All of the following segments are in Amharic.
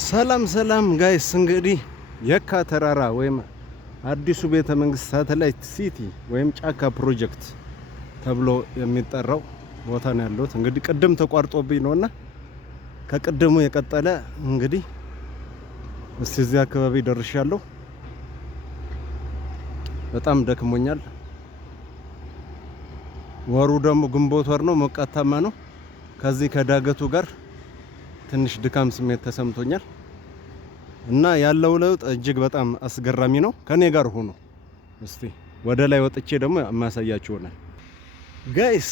ሰላም ሰላም ጋይስ፣ እንግዲህ የካ ተራራ ወይም አዲሱ ቤተ መንግስት ሳተላይት ሲቲ ወይም ጫካ ፕሮጀክት ተብሎ የሚጠራው ቦታ ነው ያለሁት። እንግዲህ ቅድም ተቋርጦብኝ ነውና ከቅድሙ የቀጠለ እንግዲህ እዚህ አካባቢ ደርሻለሁ። በጣም ደክሞኛል። ወሩ ደግሞ ግንቦት ወር ነው፣ ሞቃታማ ነው። ከዚህ ከዳገቱ ጋር ትንሽ ድካም ስሜት ተሰምቶኛል እና ያለው ለውጥ እጅግ በጣም አስገራሚ ነው። ከኔ ጋር ሆኖ እስቲ ወደ ላይ ወጥቼ ደግሞ ማሳያችሁ ይሆናል። ጋይስ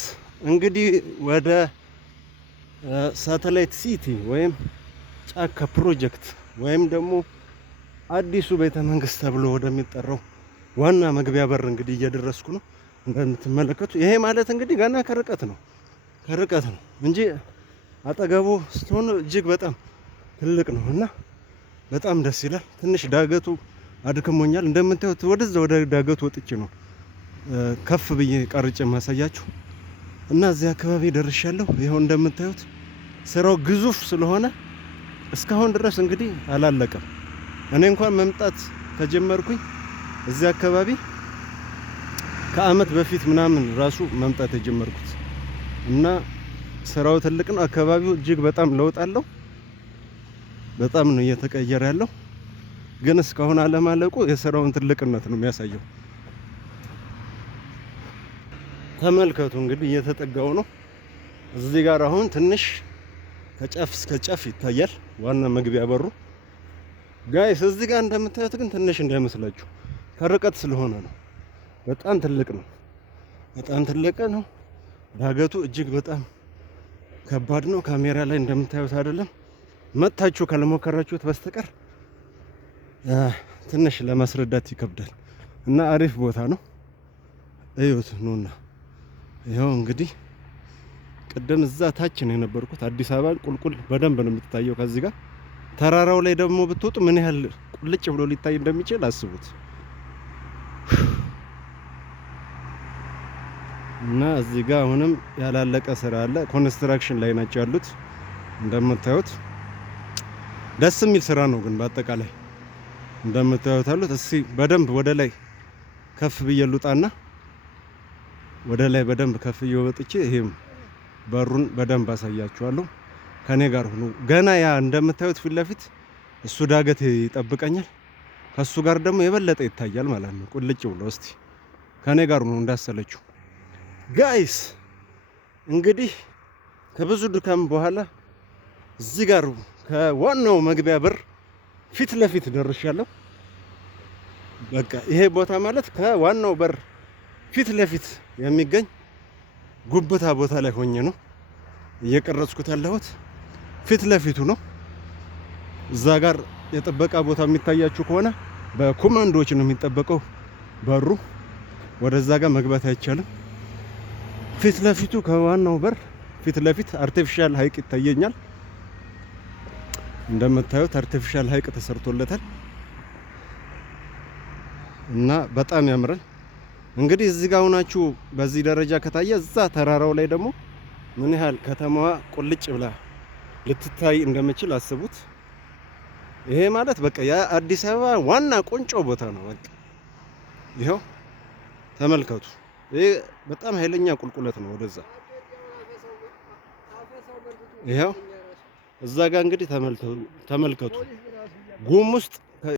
እንግዲህ ወደ ሳተላይት ሲቲ ወይም ጫካ ፕሮጀክት ወይም ደግሞ አዲሱ ቤተ መንግስት ተብሎ ወደሚጠራው ዋና መግቢያ በር እንግዲህ እየደረስኩ ነው። እንደምትመለከቱ ይሄ ማለት እንግዲህ ገና ከርቀት ነው እንጂ አጠገቡ ስትሆን እጅግ በጣም ትልቅ ነው እና በጣም ደስ ይላል። ትንሽ ዳገቱ አድክሞኛል። እንደምታዩት ወደ ዳገቱ ወጥቼ ነው ከፍ ብዬ ቀርጬ ማሳያችሁ እና እዚህ አካባቢ ደርሻለሁ። ይኸው እንደምታዩት ስራው ግዙፍ ስለሆነ እስካሁን ድረስ እንግዲህ አላለቀም። እኔ እንኳን መምጣት ከጀመርኩኝ እዚህ አካባቢ ከአመት በፊት ምናምን ራሱ መምጣት የጀመርኩት እና ስራው ትልቅ ነው። አካባቢው እጅግ በጣም ለውጥ አለው። በጣም ነው እየተቀየረ ያለው፣ ግን እስካሁን አለማለቁ የስራውን ትልቅነት ነው የሚያሳየው። ተመልከቱ እንግዲህ እየተጠጋው ነው። እዚህ ጋር አሁን ትንሽ ከጫፍ እስከ ጫፍ ይታያል ዋና መግቢያ በሩ። ጋይስ እዚህ ጋር እንደምታዩት ግን ትንሽ እንዳይመስላችሁ ከርቀት ስለሆነ ነው። በጣም ትልቅ ነው። ዳገቱ እጅግ በጣም ከባድ ነው። ካሜራ ላይ እንደምታዩት አይደለም። መታችሁ ካልሞከራችሁት በስተቀር ትንሽ ለማስረዳት ይከብዳል እና አሪፍ ቦታ ነው። እዩት ነውና ይኸው እንግዲህ ቅድም እዛ ታች ነው የነበርኩት። አዲስ አበባን ቁልቁል በደንብ ነው የምትታየው ከዚህ ጋር። ተራራው ላይ ደግሞ ብትወጡ ምን ያህል ቁልጭ ብሎ ሊታይ እንደሚችል አስቡት። እና እዚህ ጋር አሁንም ያላለቀ ስራ አለ። ኮንስትራክሽን ላይ ናቸው ያሉት እንደምታዩት። ደስ የሚል ስራ ነው ግን በአጠቃላይ እንደምታዩት አሉት። እስኪ በደንብ ወደ ላይ ከፍ ብዬ ልውጣና ወደ ላይ በደንብ ከፍ እየወጥቼ ይሄም በሩን በደንብ አሳያችኋለሁ። ከኔ ጋር ሁኑ። ገና ያ እንደምታዩት ፊት ለፊት እሱ ዳገት ይጠብቀኛል። ከሱ ጋር ደግሞ የበለጠ ይታያል ማለት ነው ቁልጭ ብሎ። እስቲ ከኔ ጋር ሁኑ እንዳሰለችሁ ጋይስ። እንግዲህ ከብዙ ድካም በኋላ እዚህ ጋር ከዋናው መግቢያ በር ፊት ለፊት ደርሻለሁ። በቃ ይሄ ቦታ ማለት ከዋናው በር ፊት ለፊት የሚገኝ ጉብታ ቦታ ላይ ሆኜ ነው እየቀረጽኩት ያለሁት። ፊት ለፊቱ ነው። እዛ ጋር የጥበቃ ቦታ የሚታያችሁ ከሆነ በኮማንዶዎች ነው የሚጠበቀው በሩ። ወደዛ ጋር መግባት አይቻልም። ፊት ለፊቱ ከዋናው በር ፊት ለፊት አርቲፊሻል ሐይቅ ይታየኛል። እንደምታዩት አርቲፊሻል ሐይቅ ተሰርቶለታል እና በጣም ያምራል። እንግዲህ እዚህ ጋር ሆናችሁ በዚህ ደረጃ ከታየ እዛ ተራራው ላይ ደግሞ ምን ያህል ከተማዋ ቁልጭ ብላ ልትታይ እንደምችል አስቡት። ይሄ ማለት በቃ የአዲስ አበባ ዋና ቁንጮ ቦታ ነው። በቃ ይኸው ተመልከቱ። ይሄ በጣም ኃይለኛ ቁልቁለት ነው ወደዛ። ይኸው እዛ ጋር እንግዲህ ተመልከቱ። ጉም ውስጥ